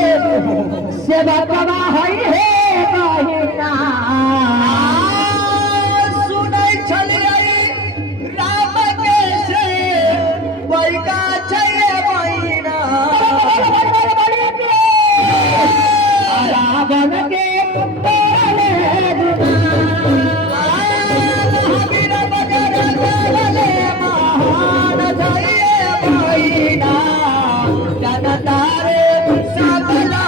सेवा कवा हई हे बहिना सुनै छलियै राम के से बैका छै बहिना रावण के तोड़ले महावीर बजर गले महान छै बहिना जनता रे सकला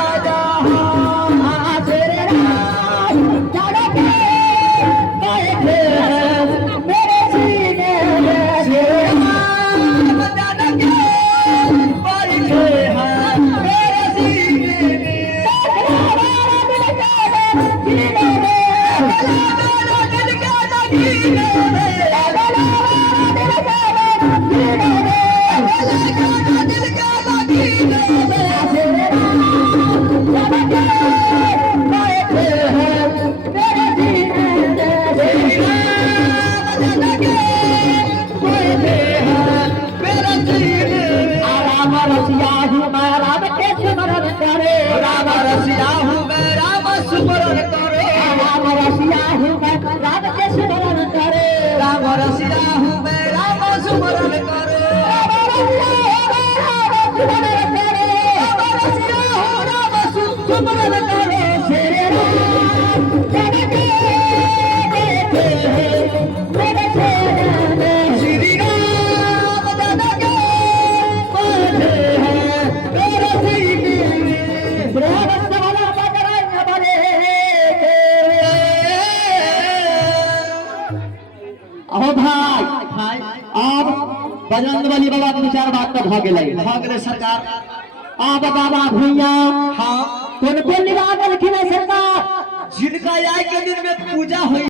बजरंग बली बाबा के विचार बात तो भागले सरकार आप बाबा भैया हाँ कौन निभा सरकार जिनका आय के दिन में पूजा हुई